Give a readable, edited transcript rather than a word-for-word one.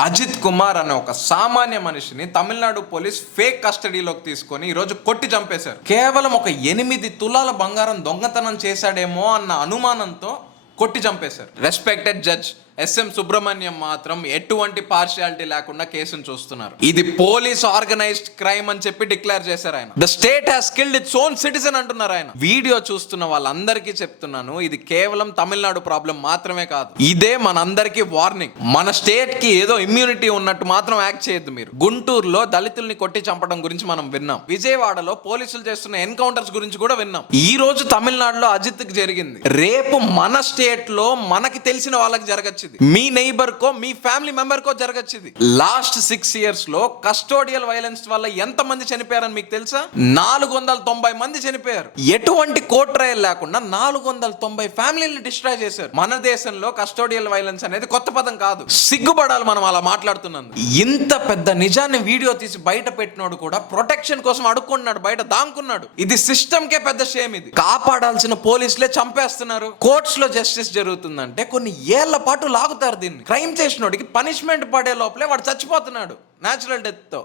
అజిత్ కుమార్ అనే ఒక సామాన్య మనిషిని తమిళనాడు పోలీస్ ఫేక్ కస్టడీలోకి తీసుకొని ఈరోజు కొట్టి చంపేశారు. కేవలం ఒక 8 తులాల బంగారం దొంగతనం చేశాడేమో అన్న అనుమానంతో కొట్టి చంపేశారు. రెస్పెక్టెడ్ జడ్జ్ ఎస్ఎం సుబ్రహ్మణ్యం మాత్రం ఎటువంటి పార్షియాలిటీ లేకుండా కేసును చూస్తున్నారు. ఇది పోలీస్ ఆర్గనైజ్డ్ క్రైమ్ అని చెప్పి డిక్లేర్ చేశారు ఆయన. The state has killed its own citizen అంటున్నారు ఆయన. వీడియో చూస్తున్న వాళ్ళందరికీ చెప్తున్నాను, ఇది కేవలం తమిళనాడు ప్రాబ్లం మాత్రమే కాదు, ఇదే మనందరికీ వార్నింగ్. మన స్టేట్ కి ఏదో ఇమ్యూనిటీ ఉన్నట్టు మాత్రం యాక్ట్ చేయొద్దు మీరు. గుంటూరులో దళితుల్ని కొట్టి చంపడం గురించి మనం విన్నాం. విజయవాడలో పోలీసులు చేస్తున్న ఎన్కౌంటర్స్ గురించి కూడా విన్నాం. ఈ రోజు తమిళనాడులో అజిత్ కి జరిగింది. రేపు మన స్టేట్ లో మనకి తెలిసిన వాళ్ళకి జరగచ్చు. మీ నైబర్ కో, మీ ఫ్యామిలీ మెంబర్ కో జరగచ్చు. లాస్ట్ 6 years లో కస్టోడియల్ వైలెన్స్ వల్ల ఎంత మంది చనిపోయారని మీకు తెలుసా? 490 మంది చనిపోయారు. ఎటువంటి కోర్ట్ ట్రయల్ లేకుండా 490 ఫ్యామిలీని డిస్ట్రాయ్ చేశారు. మన దేశంలో కస్టోడియల్ వైలెన్స్ అనేది కొత్త పదం కాదు. సిగ్గుపడాలి మనం అలా మాట్లాడుతున్నాను. ఇంత పెద్ద నిజాన్ని వీడియో తీసి బయట పెట్టినోడు కూడా ప్రొటెక్షన్ కోసం అడుక్కున్నాడు, బయట దాంకున్నాడు. ఇది సిస్టమ్ కే పెద్ద షేమ్. ఇది కాపాడాల్సిన పోలీసులే చంపేస్తున్నారు. కోర్ట్స్ లో జస్టిస్ జరుగుతుందంటే కొన్ని ఏళ్ల పాటు లాగుతారు దీన్ని. క్రైమ్ చేసినోడికి పనిష్మెంట్ పడే లోపలే వాడు చచ్చిపోతున్నాడు న్యాచురల్ డెత్ తో.